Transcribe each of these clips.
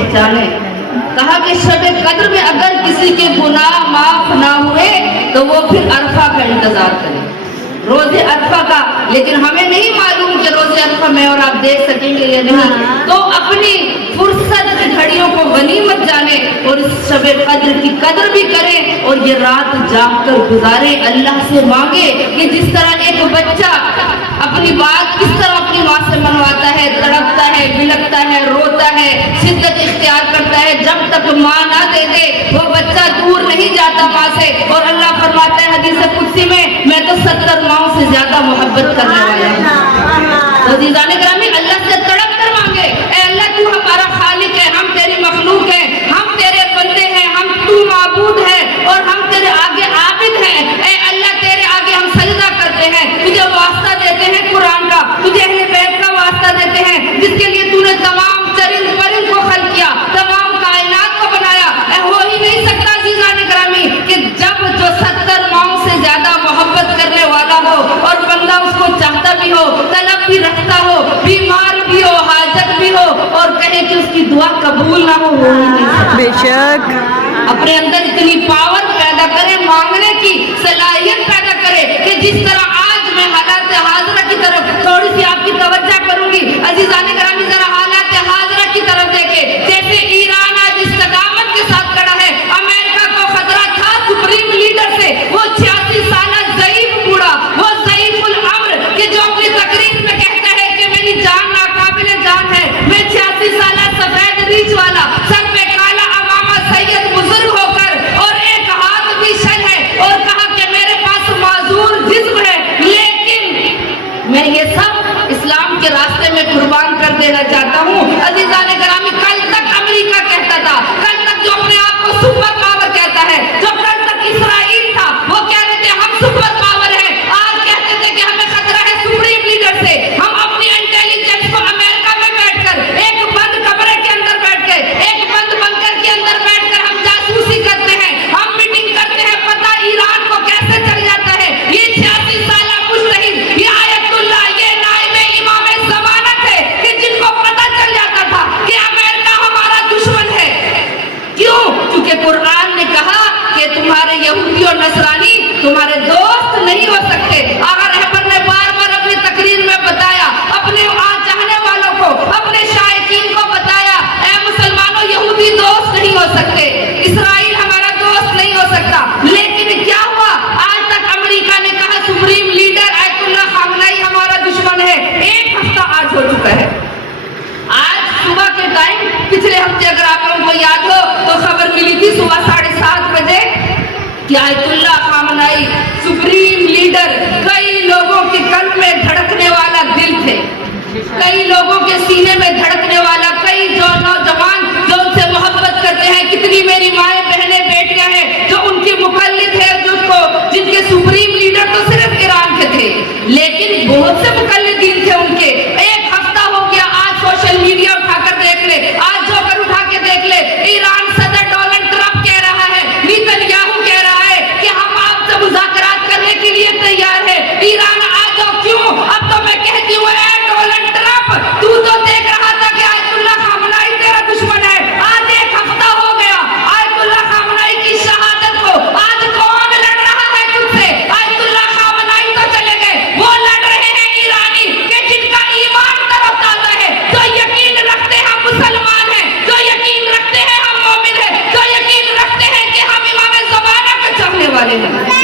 पहचाने। कहा कि शब कद्र में अगर किसी के गुनाह माफ ना हुए तो वो फिर अरफा का इंतजार करे, रोजे अरफा का। लेकिन हमें नहीं मालूम कि रोजे अरफा में और आप देख सकेंगे या नहीं, तो अपनी फुर्सत की घड़ियों को गनीमत जाने और इस शब कद्र की कद्र भी करें और ये रात जाग कर गुजारे। अल्लाह से मांगे कि जिस तरह एक बच्चा अपनी बात किस तरह अपनी माँ से मनवाता है, तड़पता है, बिलखता है, रोता है, शिद्दत इख्तियार करता है, जब तक माँ ना दे दे वो बच्चा दूर नहीं जाता माँ से। और अल्लाह फरमाता है हदीस कुदसी में, मैं तो 70 माँओं से ज्यादा मोहब्बत करने वाला हूँ। तो जीजाने ग्रामी अल्लाह से तड़प कर मांगे, ए अल्लाह तू हमारा खालिक है, हम तेरी मखलूक है, हम तेरे बंदे हैं, हम तू माबूद है और हम तेरे आगे आबिद हैं। ए अल्लाह तेरे आगे हम सजदा करते हैं, तुझे वास्ता देते हैं कुरान का, तुझे अहले बैत का वास्ता देते हैं जिसके लिए तूने तमाम चरिंद परिंद को खल्क किया, तमाम कायनात को बनाया। हो ही नहीं सकता जीजाने ग्रामी कि जब जो 70 माओं से ज्यादा मोहब्बत करने वाला हो और बंदा उसको चाहता भी हो, तलब भी रखता हो, बीमार भी हो, हाजत भी हो और कहे कि उसकी दुआ कबूल ना हो ही नहीं सकता। बेशक अपने अंदर इतनी पावर पैदा करे, मांगने की सलाहियत पैदा करे कि जिस तरह आज मैं हालात हाजरा की तरफ थोड़ी सी आपकी तवज्जो करूंगी। अजीजाने ग्रामी जरा हालात हाजरा की तरफ देखे, जैसे ईरान आज इस्तकामत के साथ खड़ा है, अमेरिका को खतरा था सुप्रीम लीडर से, वो 86 साल ज़ईफ बूढ़ा, वो ज़ईफुल अम्र कि जो अपनी तकरीर में कहता है कि मेरी जान नाकाबिले जान है, मैं 86 साल सफेद रीछ वाला, सर पे काला अमामा सैयद बुजुर्ग होकर और एक हाथ भी शन है और कहा कि मेरे पास माजूर जिस्म है, लेकिन मैं ये सब इस्लाम के रास्ते में कुर्बान कर देना चाहता हूँ। अजीजाने ग्रामी कल तक अमेरिका कहता था, कल तक जो अपने आप को सुपर पावर कहता है, जो कल तक इसराइल था वो कह रहे थे हम सुपर पावर है, आज कहते थे कि हमें खतरा है सुप्रीम लीडर से। हम अपनी इंटेलिजेंस को अमेरिका में बैठकर एक बंद कमरे के अंदर बैठ के, एक बंद बंकर के अंदर बैठकर हम जासूसी करते हैं, हम मीटिंग करते हैं, पता ईरान को कैसे चल जाता है। ये 86 साल मुजतहिद, ये आयतुल्लाह, ये नाइबे इमामे ज़मानत है कि जिनको पता चल जाता था कि अमेरिका हमारा दुश्मन है। क्यों? क्योंकि कुरान ने कहा कि तुम्हारे यहूदी और नसरानी तुम्हारे दोस्त नहीं हो सकते। आगा रहबर ने बार बार अपनी तकरीर में बताया, अपने चाहने वालों को, अपने शायकीन को बताया, ऐ मुसलमानों यहूदी दोस्त नहीं हो सकते, इसराइल हमारा दोस्त नहीं हो सकता। लेकिन क्या हुआ? आज तक अमेरिका ने कहा सुप्रीम लीडर आयतुल्लाह खामनेई हमारा दुश्मन है, एक हफ्ता आज हो चुका है। आज सुबह के टाइम पिछले हफ्ते अगर आप लोगों को याद हो तो खबर मिली थी सुबह 7:30 बजे कि आयतुल्लाह खामनेई सुप्रीम लीडर कई लोगों के कल्ब में धड़कने वाला दिल थे, कई लोगों के सीने में धड़कने वाला, कई जो नौजवान जो उनसे मोहब्बत करते हैं, कितनी मेरी माएँ बहनें बेटियां हैं जो उनकी मुकल्लिद है, जिनके सुप्रीम लीडर तो सिर्फ ईरान के थे लेकिन बहुत से मुकल्लिदीन थे उनके। एक हफ्ता हो गया, आज सोशल मीडिया उठाकर देख ले, आज जोकर उठा के देख ले, ईरान सदर डोनाल्ड ट्रंप कह रहा है, नेतन्याहू कह रहा है कि हम आपसे मुज़ाकरात करने के लिए तैयार है, ईरान आ जाओ। क्यों? अब तो मैं कहती हूँ ए डोनाल्ड ट्रंप, तू तो देख रहा था कि आयतुल्लाह खामनेई तेरा दुश्मन है, आज एक हफ्ता हो गया आयतुल्लाह खामनेई की शहादत को, आज कौन लड़ रहा है तुझसे? आयतुल्लाह खामनेई तो चले गए, वो लड़ रहे हैं ईरानी कि जिनका ईमान तरोताजा है, जो यकीन रखते हैं हम मुसलमान हैं, जो यकीन रखते हैं हम मोमिन हैं, जो यकीन रखते हैं कि हम इमाम ज़माना के चाहने वाले हैं।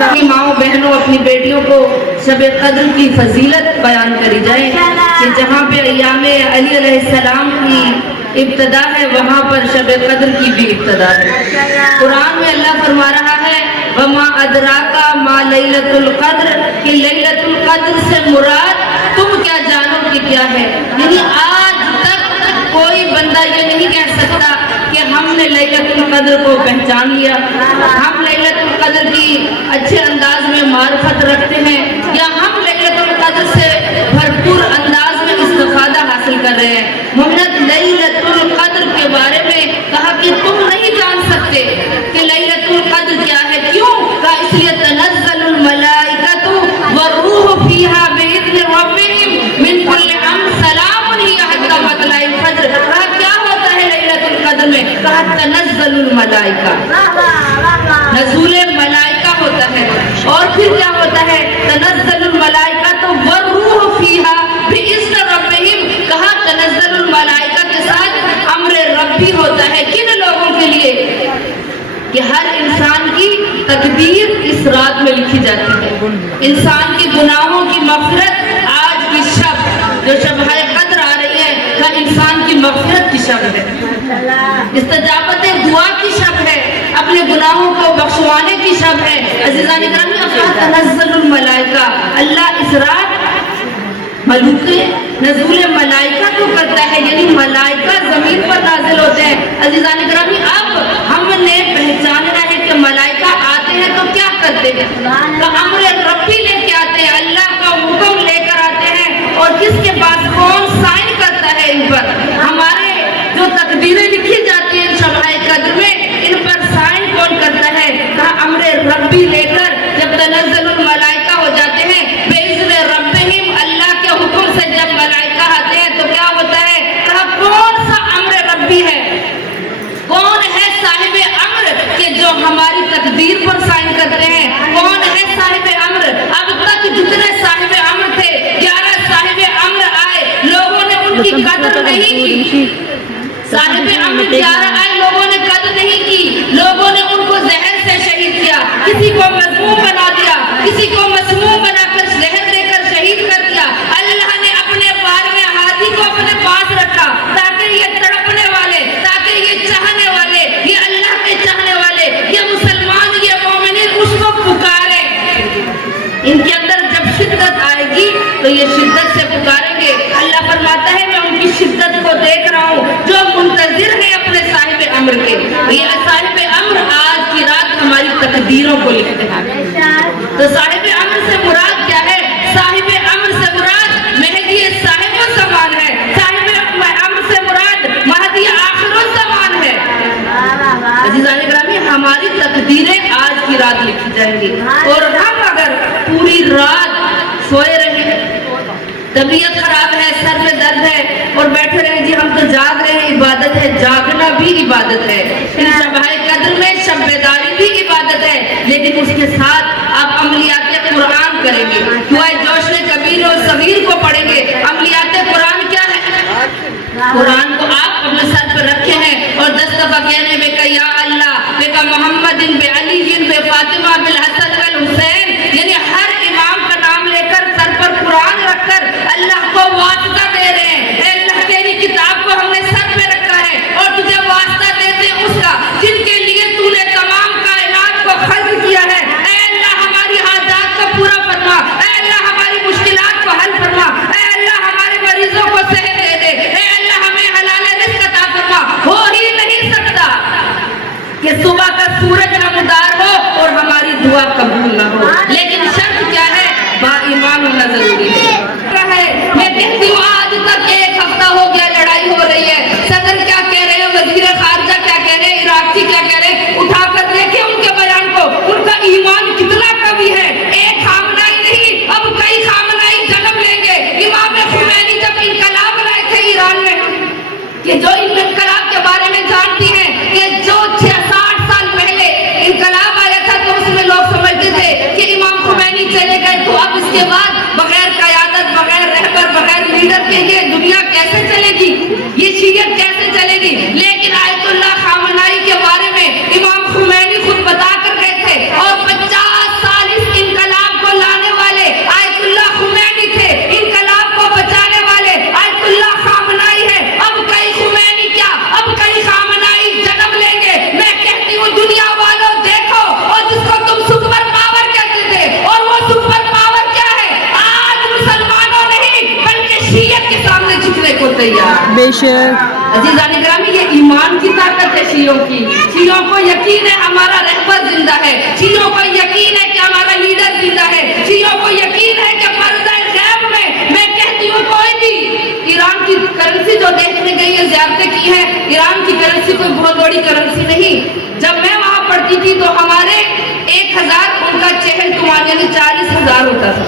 अपनी माओ बहनों, अपनी बेटियों को शब कद्र की फजीलत बयान करी जाए कि जहाँ पे अय्यामे अली अलैहिस्सलाम की इब्तदा है वहाँ पर शब कद्र की भी इब्तदा है। कुरान में अल्लाह फरमा रहा है वमा अदराका मा लैलतुल कद्र, कि लैलतुल कद्र से मुराद तुम क्या जानो कि क्या है। यानी आज तक कोई बंदा ये नहीं कह सकता कि हमने लैलतुल कद्र को पहचान लिया, हम लैलतुल कद्र की अच्छे अंदाज में मारिफत रखते हैं या हम लैलतुल कद्र से भरपूर अंदाज में इस्तिफादा हासिल कर रहे हैं। मोमिनत लैलतुल कद्र के बारे में कहा कि तुम नहीं जान सकते कि लैलतुल कद्र क्या है। क्यों? कहा इसलिए तनज़्ज़लुल मलाइकतु वरूह फीहा बिइज़्नि रब्बिहिम मिन कुल्लि अम्र सलामुन हिय हत्ता मतलाइल फज्र। क्या होता ततनज़्ज़लु الملائکہ, नज़ूल मलाइका होता है. और फिर क्या होता है, तनज़्ज़लु الملائکہ तो वरूह फीहा बिइज़्न रब्बिहिम, कहा तनज़्ज़लु الملائکہ के साथ अम्र रब्बी होता है. किन लोगों के लिए? कि हर इंसान की तकदीर इस रात में लिखी जाती है. इंसान के गुनाहों की मग़फ़िरत आज की शब, जो शब कद्र आ रही है, हर इंसान की मग़फ़िरत की शब है, इस्तजाबत दुआ की शब है, अपने गुनाहों को बख्शवाने की शब है. अज़ीज़ान इकराम, तनज़्ज़लुल मलाइका, अल्लाह इस रात मलूके नज़ूल मलाइका को करता है, यानी मलाइका ज़मीन पर नाज़िल होते हैं. अज़ीज़ान इकराम, अब हमने पहचानना है कि मलाइका आते हैं तो क्या करते हैं, तो अम्र रब्बी लेके आते हैं, अल्लाह का हुक्म लेकर आते हैं. और किसके पास कौन साइन करता है इन पर? हमारे जो तकदीरें लिखी जाती हैं शब-ए कद्र में, इन पर साइन कौन करता है? कहा अम्र रब्बी लेकर जब तनज़्ज़लुल मलाइका हो जाते हैं, बिइज़्न रब्बिहिम, अल्लाह के हुक्म से जब मलाइका आते हैं तो क्या होता है? कहा कौन सा अम्र रब्बी है, कौन है साहिब अम्र के जो हमारी तकदीर पर साइन करते हैं? कौन है साहिब अम्र? अब तक जितने साहिब अम्र थे, 11 साहिब अम्र आए, लोगों ने उनकी कदर नहीं की. साहिब अम्र 11 आए, लोगों ने कदर नहीं की, लोगों ने उनको जहर से शहीद किया, किसी को मज़मूम बना दिया, किसी को मसमूम बनाकर जहर देकर शहीद कर दिया. अल्लाह ने अपने बार में हाथी को अपने पास रखा ताकि ये तड़पने वाले, ताकि ये चाहने वाले, ये अल्लाह के चाहने वाले, ये मुसलमान, ये मोमिनीन उसको पुकारे. इनके अंदर जब शिद्दत आएगी तो ये शिद्दत से पुकारेंगे. अल्लाह फरमाता है मैं उनकी शिद्दत को देख रहा हूँ जो मुंतज़िर है अपने साहिब अम्र के. ये साहिब अम्र आज की रात हमारी तकदीरों को लिखते हैं. तो साहिब अम्र से मुराद क्या है? साहिब अम्र से मुराद मेहदी साहिब ज़मान है. साहिब अम्र से मुराद महदी आखिरुल ज़मान है. अज़ीज़ान इकराम, हमारी तकदीरें आज की रात लिखी जाएंगी. और हम अगर पूरी रात सोए रहे, तबीयत खराब है, सर में दर्द है और बैठे रहे जी हम तो जाग रहे हैं, इबादत है, जागना भी इबादत है. शब-ए कद्र में शब-बेदारी भी इबादत है, लेकिन उसके साथ आप अमलियात कुरान करेंगे, दुआए जोश कबीर और सगीर को पढ़ेंगे. अमलियात कुरान क्या है? कुरान को आप अपने सर पर रखे हैं और 10 दफा कहने बेका या अल्लाह, बेका मोहम्मदिन, बे अलीइन, बे फातिमा, बिल हसन वल हुसैन, यानी हर इमाम का नाम लेकर सर पर कुरान रखकर अल्लाह को वास्ता दे रहे हैं. अल्लाह तेरी किताब को हमने सर पे रखा है और तुझे वास्ता देते हैं उसका जिनके लिए तूने तमाम कायनात को खल्क किया है. अल्लाह हमारी हाजात को पूरा फरमा, अल्लाह हमारी मुश्किलात को हल फरमा, अल्लाह हमारे मरीजों को सेहत दे दे, अल्लाह हमें हलाल रिज़्क़ अता फरमा. हो ही नहीं सकता कि सुबह का सूरज नमदार हो और हमारी दुआ कबूल न हो, लेकिन शर्त क्या है? बाईमान होना जरूरी है. मैं कहती हूँ आज तक 1 हफ्ता हो गया लड़ाई हो रही है, सदर क्या कह रहे हैं, वज़ीर खारजा क्या कह रहे हैं, इराक़ी क्या कह रहे हैं, उठाकर देखें उनके बयान को. उनका ईमान कितना कवि है. एक खामनाई नहीं, अब कई खामनाई जन्म लेंगे. इमाम खुमैनी जब इनकलाब लाए थे ईरान में, कि जो इनकलाब के बारे में जानती हैं कि जो 60 साल पहले इनकलाब आया था तो उसमें लोग समझते थे कि इमाम खुमैनी चले गए तो अब इसके बाद बगैर क़यादत, बगैर रहबर, बगैर लीडर के ये दुनिया कैसे चलेगी, ये शीयत कैसे चलेगी. लेकिन आयतुल्लाह खामनाई के बारे में इमाम खुमैनी खुद बता कर गए थे और 50 साल इस इनकलाब को लाने वाले आयतुल्लाह खुमैनी थे. इनकलाब को बचाने वाले आयतुल्लाह खामनाई है. अब कई खुमैनी क्या, अब कई खामनाई जन्म लेंगे. मैं कहती हूँ दुनिया वालों देखो, और जिसको तुम सुपर पावर कहते थे, और वो सुपर पावर क्या है? आज मुसलमानों नहीं बल्कि शीयत के सामने झुकने को तैयार. बेशक अज़ीज़ान इकरामी, ये ईमान की ताकत है शियों की. शियों को यकीन है हमारा रहबर जिंदा है, शियों को यकीन है कि हमारा लीडर जिंदा है, शियों को यकीन है कि पर्दा गैब में मैं कहती हूँ कोई भी ईरान की करेंसी जो देखने गई है, ज़ियारतें की है, ईरान की करेंसी कोई बहुत बड़ी करेंसी नहीं. जब मैं वहाँ पढ़ती थी तो हमारे 1000 उनका चहल कुमार यानी 40,000 होता था.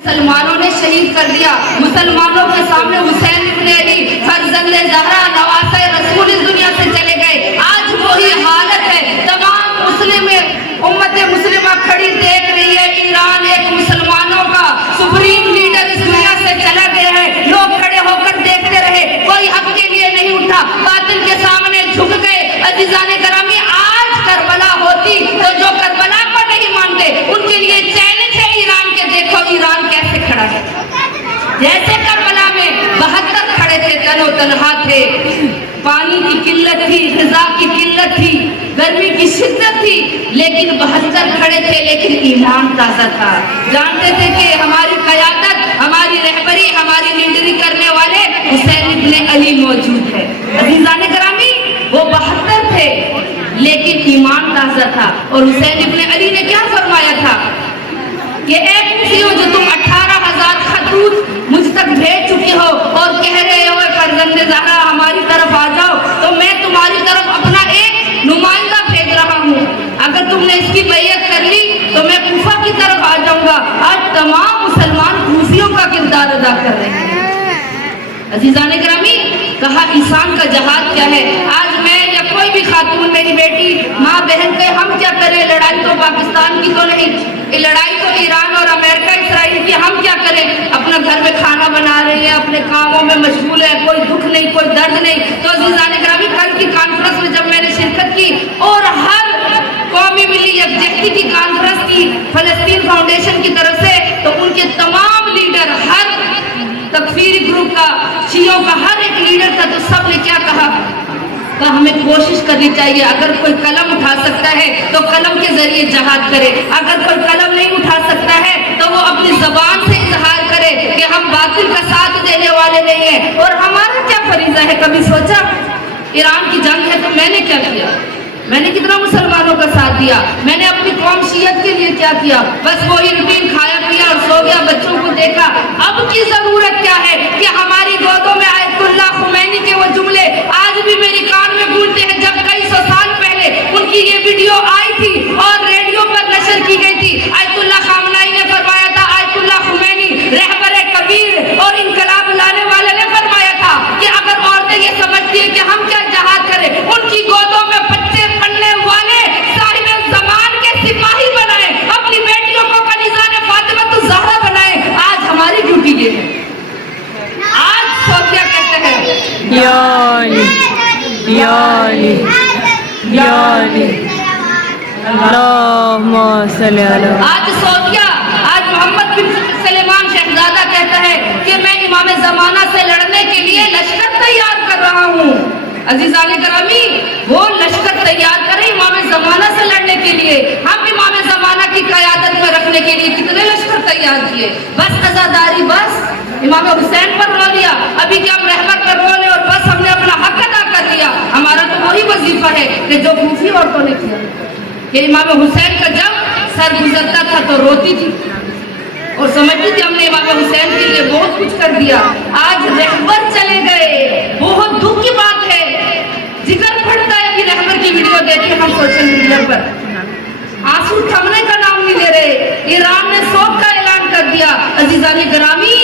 मुसलमानों ने शहीद कर दिया. मुसलमानों के सामने हुसैन इब्न अली, फर्जंद ज़हरा, नवासे रसूल इस दुनिया बहनों तन्हा थे, पानी की किल्लत थी, ग़िज़ा की किल्लत थी, गर्मी की शिद्दत थी, लेकिन 72 खड़े थे, लेकिन ईमान ताज़ा था। जानते थे कि हमारी क़यादत, हमारी रहबरी, हमारी लीडरी करने वाले हुसैन इब्न अली मौजूद है। अज़ीज़ान गिरामी, वो 72 थे लेकिन ईमान ताज़ा था। और हुसैन इब्न अली ने क्या फरमाया था कि ए कुफियों, जो तुम 18,000 खतूत मुझ तक भेज चुके हो और कह रहे हो फरजंदे ज़हरा हमारी तरफ आ जाओ, तो मैं तुम्हारी तरफ अपना एक नुमाइंदा भेज रहा हूँ। अगर तुमने इसकी बैयत कर ली तो मैं कूफा की तरफ आ जाऊंगा। आज तमाम मुसलमान कूफियों का किरदार अदा कर रहे हैं। अजीज़ान गिरामी, कहा इंसान का जहाद क्या है। आज मैं या कोई भी खातून, मेरी बेटी, माँ बहन के हम क्या करें। लड़ाई तो पाकिस्तान की तो नहीं, ये लड़ाई तो ईरान और अमेरिका इसराइल की। हम क्या करें, अपना घर में खाना बना रहे हैं, अपने कामों में मशगूल है, कोई दुख नहीं, कोई दर्द नहीं। तो अजीज़ान गिरामी, कल की कॉन्फ्रेंस में जब मैंने शिरकत की और हर कौमी मिली यकजहती की कॉन्फ्रेंस की फलस्तीन फाउंडेशन की तरफ से, तो उनके तमाम लीडर, हर तकफीरी ग्रुप का, शियों का हर एक लीडर था, तो सब ने क्या कहा, हमें कोशिश करनी चाहिए। अगर कोई कलम उठा सकता है तो कलम के जरिए जहाद करे, अगर कोई कलम नहीं उठा सकता है तो वो अपनी जबान से इजहार करे कि हम बातिल का साथ देने वाले नहीं है। और हमारा क्या फरीजा है। कभी सोचा ईरान की जंग है तो मैंने क्या किया, मैंने कितना मुसलमानों का साथ दिया, मैंने अपनी कौम शियत के लिए क्या किया। बस वो इरबीन खाया पिया और सो गया, बच्चों को देखा। अब की जरूरत क्या है कि हमारी गोदों में आयतुल्लाह खुमैनी के वो जुमले आज भी मेरे कान में गूंजते हैं। जब कई सौ साल पहले उनकी ये वीडियो आई थी और रेडियो पर नशर की गई थी, आयतुल्लाह खामनाई ने फरमाया था, आयतुल्लाह खुमैनी रहबर कबीर और इनकलाब लाने वाले ने फरमाया था कि अगर औरतें ये समझती है कि हम क्या जहाद करें, उनकी गोदों में बच्चे पढ़ने वाले साहिबे ज़मान के सिपाही बनाए, अपनी बेटियों को कनीज़ान फातिमा ज़हरा बनाए। आज हमारी ड्यूटी ये है। आज सोफिया कहते हैं यानी यानी यानी अल्लाहुम्मा सल्ली अला। आज सोफिया, आज मोहम्मद बिन सलेमान शहजादा कहता है कि मैं इमाम ज़माना से लड़ने के लिए लश्कर तैयार कर रहा हूँ। अजीज़ान गिरामी, वो लश्कर तैयार करें इमाम ज़माना से लड़ने के लिए। हम इमाम ज़माना की क़यादत में रखने के लिए कितने लश्कर तैयार किए। बस अज़ादारी, बस इमाम हुसैन पर रो लिया, अभी क्या हम रहबर पर रो ले और बस हमने अपना हक अदा कर लिया। हमारा तो वही वजीफा है कि जो कूफी औरतों ने किया कि इमाम हुसैन का जब सर गुजरता था तो रोती थी और समझती थी हमने इमाम हुसैन के लिए बहुत कुछ कर दिया। आज रहबर चले गए, बहुत दुख की बात है। जिगर पड़ता है कि रहबर की वीडियो देखे हम सोशल मीडिया पर, आंसू थमने का नाम नहीं ले रहे। ईरान ने शोक का ऐलान कर दिया। अजीज़ान गिरामी,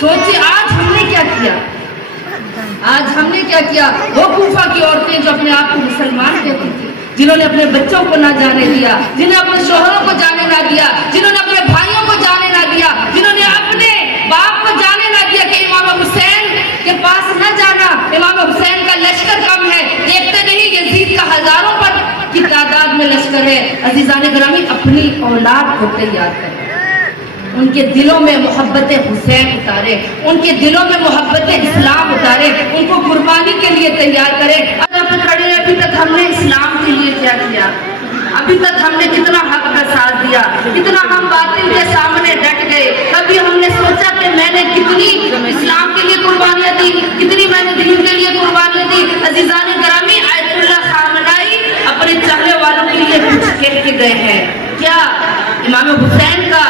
सोचिए आज हमने क्या किया, आज हमने क्या किया। वो कूफा की औरतें जो अपने आप को मुसलमान कहती थी, जिन्होंने अपने बच्चों को ना जाने दिया, जिन्हें अपने शोहरों को जाने ना दिया, जिन्होंने अपने भाइयों को जाने ना दिया, जिन्होंने अपने बाप को जाने ना दिया कि इमाम हुसैन के पास न जाना, इमाम हुसैन का लश्कर कम है। देखते नहीं यजीद का हजारों पर की तादाद में लश्कर है। अजीज़ान गिरामी, अपनी औलाद को तैयार करें, उनके दिलों में मोहब्बत हुसैन उतारे, उनके दिलों में मोहब्बत इस्लाम उतारे, उनको कुर्बानी के लिए तैयार करें। अगर खड़े हैं, अभी तक हमने इस्लाम के लिए क्या किया, अभी तक हमने कितना हक का साथ दिया, कितना हम बातिल के सामने डट गए। कभी हमने सोचा कि मैंने कितनी इस्लाम के लिए कुर्बानियाँ दी, कितनी मैंने दीन के लिए कुर्बानियाँ दी। अजीज़ान गिरामी, आयतुल्लाह खामनाई अपने चाहने वालों के लिए कुछ कह के गए हैं क्या। इमाम हुसैन का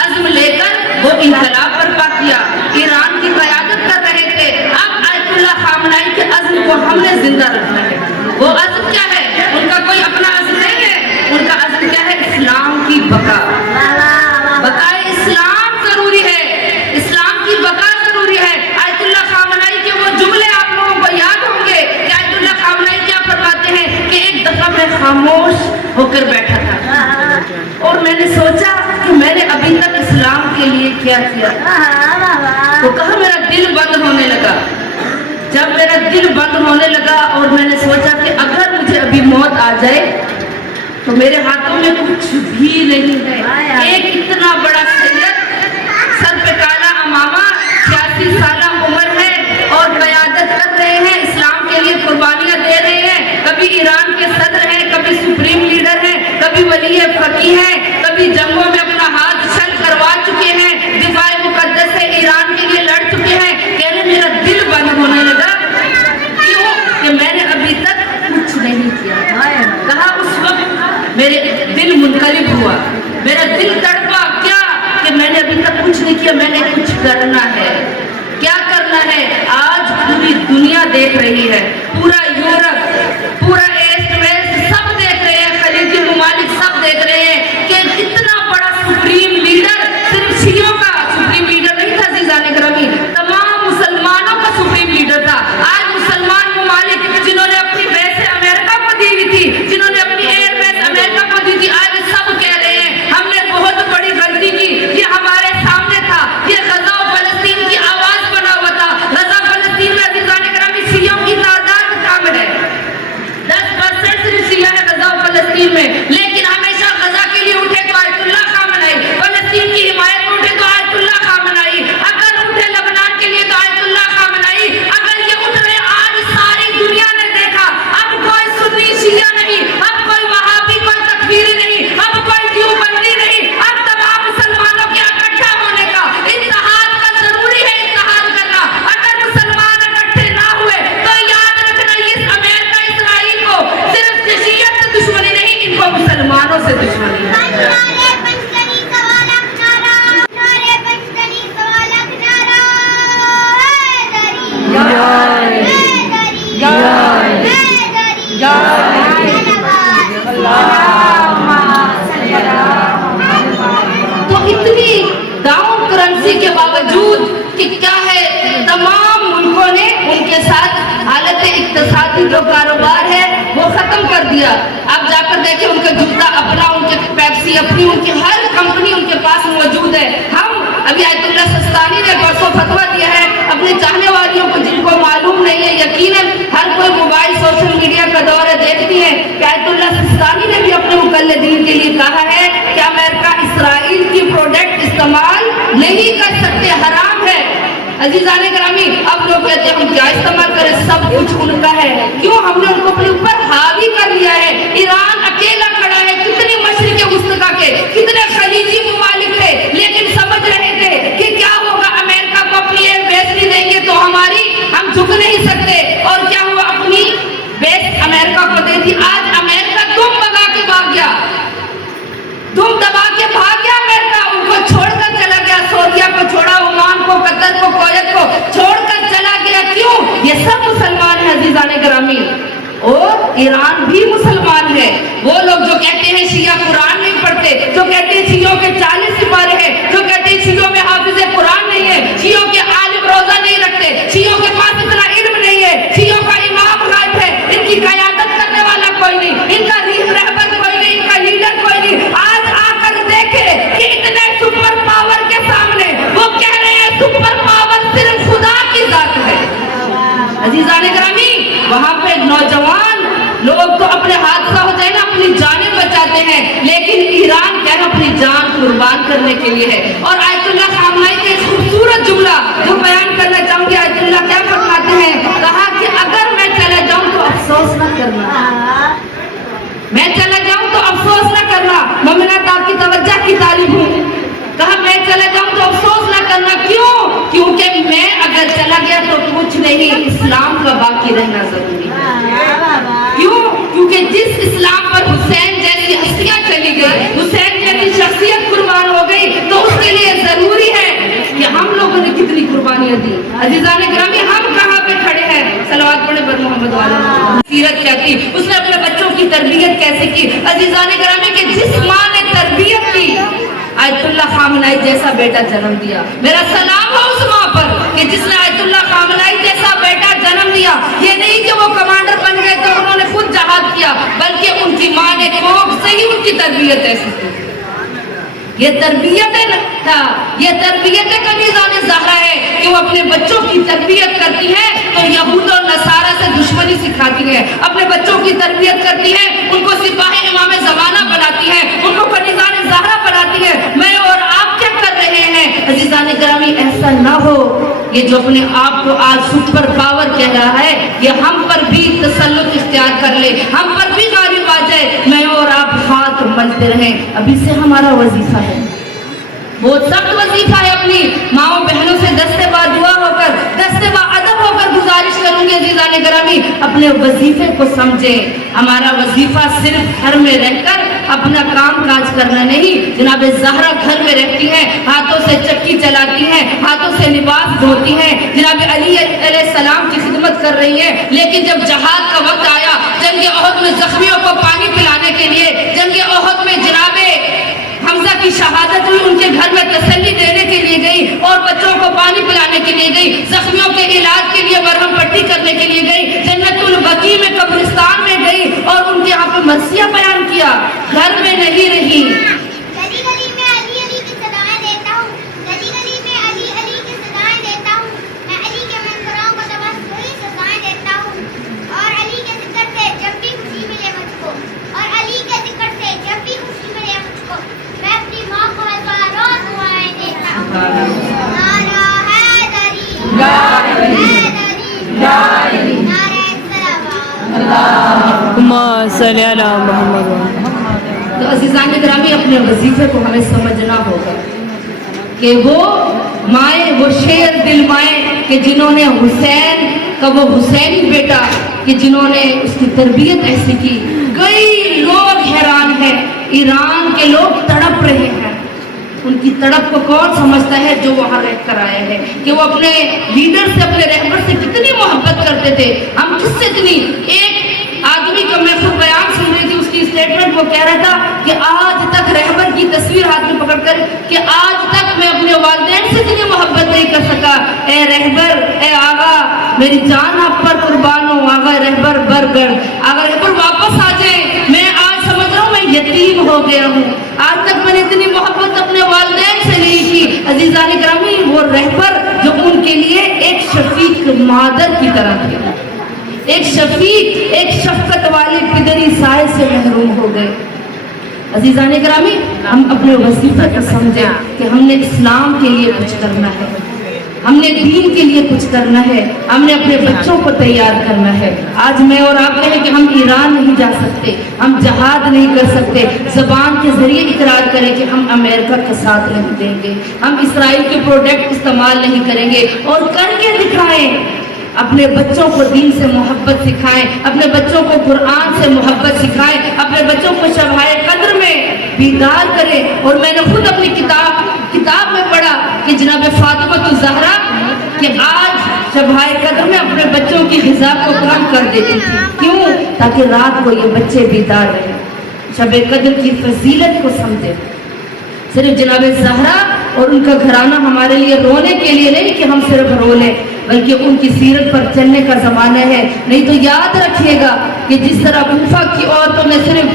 अज़्म लेकर वो इनकलाब बर्पा किया, ईरान की क़यादत कर रहे थे। अब आयतुल्लाह खामनाई के अज़्म को हमने जिंदा रखना है। वो अज़्म क्या है, उनका कोई अपना अज़्म नहीं है, उनका अज़्म क्या है, इस्लाम की बका। बकाए इस्लाम जरूरी है, इस्लाम की बका जरूरी है। आयतुल्लाह खामनाई के वो जुमले आप लोगों को याद होंगे कि आयतुल्लाह खामनाई क्या फरमाते हैं कि एक दफा मैं खामोश होकर बैठा था और मैंने सोचा कि मैंने अभी तक इस्लाम के लिए क्या किया। तो कहा मेरा दिल बंद होने लगा। जब मेरा दिल बंद होने लगा और मैंने सोचा कि अगर मुझे अभी मौत आ जाए तो मेरे हाथों में कुछ भी नहीं है। एक इतना बड़ा सैयद, सर पे काला अमामा, 86 साल उम्र है और क़यादत देख रही है, पूरा यूरोप, पूरा ईस्ट वेस्ट सब देख रहे हैं, खलीजी ममालिक सब देख रहे हैं कि कितना बड़ा सुप्रीम लीडर सिर्फ शियों का सुप्रीम लीडर नहीं था अज़ीज़ान गिरामी, तमाम मुसलमानों का सुप्रीम लीडर था। आज मुसलमान ममालिक जिन्होंने अपनी बेस अमेरिका को दी हुई थी, जिन्होंने अपनी एयर बेस अमेरिका को दी थी, आज सब कह रहे हैं हमने बहुत बड़ी गलती की, ये हमारे सामने था, ये गजा और फलस्तीन की आवाज बना हुआ था। गजा फलस्तीन में अज़ीज़ान गिरामी शियों की तादाद कम है, 10% सिर्फ शिया है गजा और फलस्तीन में, लेकिन हमेशा गजा के लिए उठे तो आयतुल्लाह खामनई, फलस्तीन की हिमायत में उठे तो आयतुल्लाह खामनई, अगर उठे लबनान के लिए तो आयतुल्लाह खामनई, अगर ये उठ रहे आज सारी दुनिया ने देखा, अब कोई सुन्नी शिया नहीं, अब कोई वहाबी, कोई तकफीरी नहीं, अब कोई देवबंदी नहीं, अब तमाम मुसलमानों के इकट्ठा होने का इत्तेहाद का जरूरी है, इत्तेहाद करना। अगर मुसलमान इकट्ठे ना हुए तो याद रखना इस अमेरिका इसराइल को सिर्फ शियत से दुश्मनी नहीं, इनको मुसलमानों से दुश्मनी है। तो इतनी डाउन करेंसी के बावजूद कि क्या है, तमाम मुल्कों ने उनके साथ हालत इक्तिसादी जो कारोबार है वो खत्म कर दिया। आप जाकर देखें उनका जूता अपना, उनके पेप्सी अपनी, उनकी हर कंपनी उनके पास मौजूद है। हम अभी आयतुल्लाह सिस्तानी ने परसों फतवा दिया है, अपने चाहने वालियों को जिनको मालूम नहीं है, यकीनन हर कोई मोबाइल सोशल मीडिया का दौर है, देखती है कि आयतुल्लाह सिस्तानी ने भी अपने मुकल्लिदीन के लिए कहा है कि अमेरिका इसराइल की प्रोडक्ट इस्तेमाल नहीं कर सकते, हराम है। अज़ीज़ान गिरामी, अब लोग कहते हैं हम क्या इस्तेमाल करें, सब कुछ उनका है, क्यों हमने उनको अपने ऊपर हावी कर लिया है। ईरान अकेला खड़ा है, कितनी मशरिक़ वुस्ता के कितने खलीजी ममालिक थे, लेकिन समझ रहे थे कि क्या होगा, अमेरिका को अपनी एक बेस नहीं देंगे तो हम झुक नहीं सकते, और क्या हुआ, अपनी बेस अमेरिका को दे दी। आज अमेरिका दुम दबा के भाग गया, दुम दबा के भाग गया अमेरिका, उनको छोड़कर चला गया, सऊदिया को छोड़ा, ओमान को, कतर को, कुवैत को छोड़कर चला गया। क्यों? ये सब मुसलमान है अज़ीज़ान गिरामी, और ईरान भी मुसलमान है। वो लोग जो कहते हैं शिया कुरान नहीं पढ़ते, जो कहते हैं शियों के 40 सिपारे हैं, जो कहते हैं शियों में हाफिज कुरान नहीं है, शियों के आलिम रोजा नहीं रखते, शियों के पास इतना इल्म नहीं है, शियों का इमाम गायब है, इनकी क़यादत करने वाला कोई नहीं, इनका रहबर कोई नहीं, इनका लीडर कोई नहीं। आज आकर देखे कि इतने सुपर पावर के सामने वो कह रहे हैं सुपर पावर सिर्फ खुदा की जात है। अज़ीज़ान गिरामी, वहां पे नौजवान लोग तो अपने हादसा हो जाए ना अपनी जानें बचाते हैं, लेकिन ईरान क्या है अपनी जान कुर्बान करने के लिए है। और आयतुल्लाह खामनई के खूबसूरत जुमला जो बयान करना चाहूंगी, आयतुल्लाह क्या फरमाते हैं, कहा कि अगर मैं चला जाऊं तो अफसोस न करना, मैं चला जाऊं तो अफसोस न करना। मोमिनात आपकी तवज्जो की तारीफ हूँ, कहा मैं चला जाऊं तो अफसोस न करना। क्यों? क्योंकि मैं अगर चला गया तो कुछ नहीं, इस्लाम का बाकी रहना जरूरी है। क्यों? क्योंकि जिस इस्लाम पर हुसैन जैसी हस्तियां चली गई, हुसैन जैसी शख्सियत कुर्बान हो गई, तो उसके लिए जरूरी है कि हम लोगों ने कितनी कुर्बानियां दी। अज़ीज़ान गिरामी, हम कहाँ पे खड़े हैं, सलवात पढ़े बर मोहम्मद वाला। सीरत क्या थी, उसने अपने बच्चों की तरबियत कैसे की। अज़ीज़ान गिरामी के जिस माँ ने तरबियत की, आयतुल्लाह खामनई जैसा बेटा जन्म दिया। मेरा सलाम हो उस माँ पर कि जिसने आयतुल्लाह खामनई जैसा बेटा जन्म दिया। ये नहीं कि वो कमांडर बन गए तो उन्होंने खुद जहाद किया, बल्कि उनकी माँ ने कोख से ही उनकी तरबियत ऐसी की। ये तरबियत था, ये तरबियत कनीज़ान ज़हरा है कि वो अपने बच्चों की तरबियत करती है तो यहूद और नसारा से दुश्मनी सिखाती है, अपने बच्चों की तरबियत करती है, उनको सिपाही इमाम ज़माना बनाती है, उनको कनीज़ान ज़हरा बनाती है। मैं और आप क्या कर रहे हैं अज़ीज़ान गिरामी, ऐसा ना हो ये जो अपने आप को आज सुपर पावर कह रहा है, ये हम पर भी तसल्लुत इख्तियार कर ले, हम पर भी गालिब आ जाए, मैं और आप हाथ मलते रहें। अभी से हमारा वजीफा है, बहुत सख्त वजीफा है, अपनी माओ बहनों से दस्ते बा दुआ होकर, दस्ते बा अदब होकर गुजार गुजारिश करूंगी अजीजान ग्रामी, अपने वजीफे को समझें। हमारा वजीफा सिर्फ घर में रहकर अपना काम काज करना नहीं। जनाब ज़हरा घर में रहती हैं, हाथों से चक्की चलाती हैं, हाथों से लिबास धोती हैं, जनाब अली अलैहिस्सलाम की खिदमत कर रही है। लेकिन जब जहाद का वक्त आया, जंग ओहद में जख्मियों को पानी पिलाने के लिए, जंग ओहद में जनाब हमजा की शहादत हुई, उनके घर में तसल्ली देने के लिए गई और बच्चों को पानी पिलाने के लिए गई, जख्मियों के इलाज के लिए मरहम पट्टी करने के लिए गई, जन्नतुल बकी में कब्रिस्तान में गई और उनके यहाँ पे मरसिया बयान किया, घर में नहीं रही। गली गली में अली अली की सदाएं देता हूँ, गली गली में अली अली की सदाएं देता हूँ, मैं अली के मंजरों को तबस्सुम सदाएं देता हूँ, और अली के जिक्र से जब भी खुशी मिले मुझको, और अली के जिक्र से जब भी खुशी मिले मुझको, मैं अपनी माँ को हजारों दुआएं देता हूँ। नारा हैदरी, हैदरी, नारा सलावत। अल्लाहुम्मा सल्ली अला मुहम्मद। तो अजीजान ग्रामी, अपने वजीफे को हमें समझना होगा कि वो माए, वो शेर दिल माए कि जिन्होंने हुसैन का वो हुसैनी बेटा कि जिन्होंने उसकी तरबियत ऐसी की। कई लोग हैरान हैं, ईरान के लोग तड़प रहे हैं। उनकी तड़प को कौन समझता है जो वहाँ रह कर आए हैं, कि वो अपने लीडर से, अपने रहबर से कितनी मोहब्बत करते थे। हम किससे इतनी, एक आदमी का मैं खुद बयान सुन रही थी, उसकी स्टेटमेंट, वो कह रहा था कि आज तक रहबर की तस्वीर हाथ में पकड़कर कि आज तक मैं अपने वालिदैन से इतनी मोहब्बत नहीं कर सका। ए रहबर, ए आगा, मेरी जान आप पर कुर्बान हो आगा रहबर बरगर। आगा रहबर वापस आ जाए, मैं आज समझ रहा हूँ मैं यतीम हो गया हूँ। आज तक मैंने इतनी मोहब्बत अपने वालिदैन से नहीं की। अजीजान ग्रामी, वो रहबर जो उनके लिए एक शफीक मादर की तरह थे, एक शफीक, एक शफकत वाले पिदरी साए से महरूम हो गए। अजीजान ग्रामी, हम अपने वजीफे को समझें कि हमने इस्लाम के लिए कुछ करना है, हमने दीन के लिए कुछ करना है, हमने अपने बच्चों को तैयार करना है। आज मैं और आप कहें कि हम ईरान नहीं जा सकते, हम जहाद नहीं कर सकते, जबान के जरिए इकरार करें कि हम अमेरिका का साथ नहीं देंगे, हम इसराइल के प्रोडक्ट इस्तेमाल नहीं करेंगे, और करके दिखाएं। अपने बच्चों को दीन से मोहब्बत सिखाएं, अपने बच्चों को कुरान से मोहब्बत सिखाएं, अपने बच्चों को शब-ए कद्र में बीदार करें। और मैंने खुद अपनी किताब में पढ़ा कि जनाब फातिमा ज़हरा कि आज शब-ए कद्र में अपने बच्चों की ग़िज़ा को कम कर देती थी। क्यों? ताकि रात को ये बच्चे बीदार रहें, शब-ए कद्र की फजीलत को समझें। सिर्फ जनाब ज़हरा और उनका घराना हमारे लिए रोने के लिए नहीं कि हम सिर्फ रो लें, बल्कि उनकी सीरत पर चलने का ज़माना है। नहीं तो याद रखिएगा कि जिस तरह कूफा की औरतों ने सिर्फ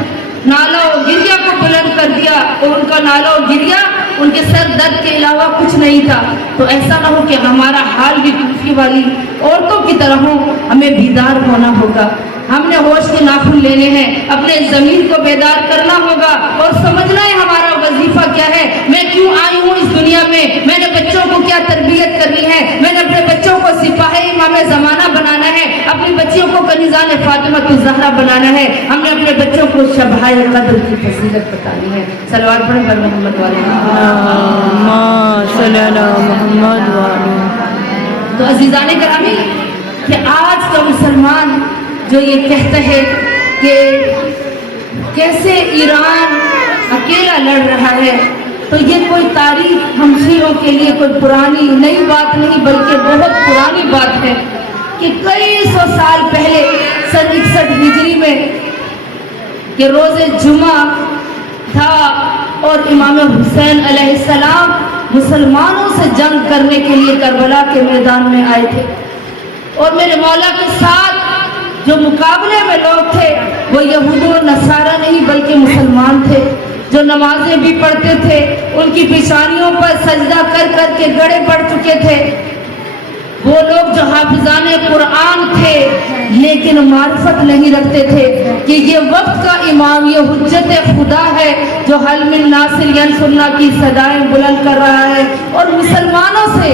नाला और गिरिया को बुलंद कर दिया और उनका नाला और गिरिया उनके सर दर्द के अलावा कुछ नहीं था, तो ऐसा ना हो कि हमारा हाल भी कूफी वाली औरतों की तरह हो। हमें बीदार होना होगा, हमने होश के नाखून लेने हैं, अपने ज़मीन को बेदार करना होगा और समझना है हमारा वजीफा क्या है। मैं क्यों आई हूँ इस दुनिया में, मैंने बच्चों को क्या तरबियत करनी है, मैंने अपने बच्चों को सिपाही इमाम ज़माना बनाना है, अपनी बच्चियों को कनीज़ान फातिमा ज़हरा बनाना है, हमने अपने बच्चों को शब-ए कद्र की फजीलत बतानी है। सलवात पढ़ें पर मोहम्मद वाले। तो अजीज़ान ग्रामी, कि आज का मुसलमान जो ये कहता है कि कैसे ईरान अकेला लड़ रहा है, तो ये कोई तारीख हम शियों के लिए कोई पुरानी नई बात नहीं, बल्कि बहुत पुरानी बात है कि कई सौ साल पहले सन 61 हिजरी में कि रोज़े जुमा था और इमाम हुसैन अलैहिस्सलाम मुसलमानों से जंग करने के लिए करबला के मैदान में आए थे। और मेरे मौला के साथ जो मुकाबले में लोग थे वो यहूद और नसारा नहीं बल्कि मुसलमान थे, जो नमाजें भी पढ़ते थे, उनकी पेशानियों पर सजदा कर कर के गड़े पड़ चुके थे। वो लोग जो हाफिजाने कुरान थे लेकिन मार्फत नहीं रखते थे कि ये वक्त का इमाम, ये हुज्जत खुदा है जो हल मिन नासिर यंसुरना की सदाएं बुलंद कर रहा है। और मुसलमानों से,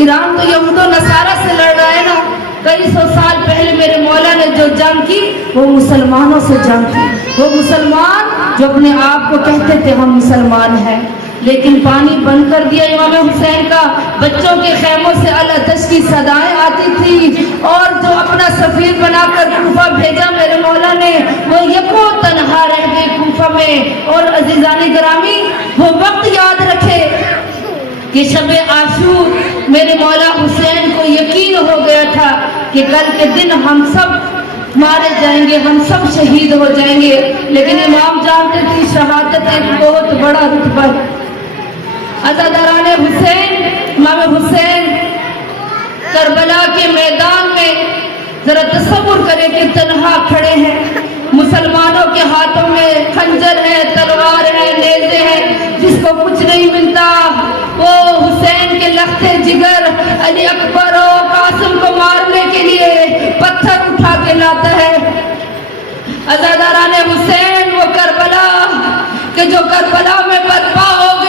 ईरान तो यहूद नसारा से लड़ रहा है ना, कई सौ साल पहले मेरे मौला ने जो जंग की वो मुसलमानों से जंग की। वो मुसलमान जो अपने आप को कहते थे हम मुसलमान हैं, لیکن پانی بند کر دیا امام حسین کا. بچوں کے خیموں سے الاتش کی صدائیں آتی تھی اور جو اپنا سفیر بنا کر کوفہ بھیجا میرے مولا نے وہ یکو تنہا رہ گئے کوفہ میں. اور عزیزان گرامی وہ وقت یاد رکھے کہ شب عاشور میرے مولا حسین کو یقین ہو گیا تھا کہ کل کے دن ہم سب مارے جائیں گے, ہم سب شہید ہو جائیں گے. لیکن امام جانتے تھے شہادت ایک بہت بڑا رتبہ. عزاداران حسین, امام حسین کربلا کے میدان میں ذرا تصور کریں کہ تنہا کھڑے ہیں. مسلمانوں کے ہاتھوں میں خنجر ہے, تلوار ہے, نیزے ہیں, جس کو کچھ نہیں ملتا وہ حسین کے لختے جگر علی اکبر و قاسم کو مارنے کے لیے پتھر اٹھا کے لاتا ہے. عزاداران حسین وہ کربلا کہ جو کربلا میں برپا ہو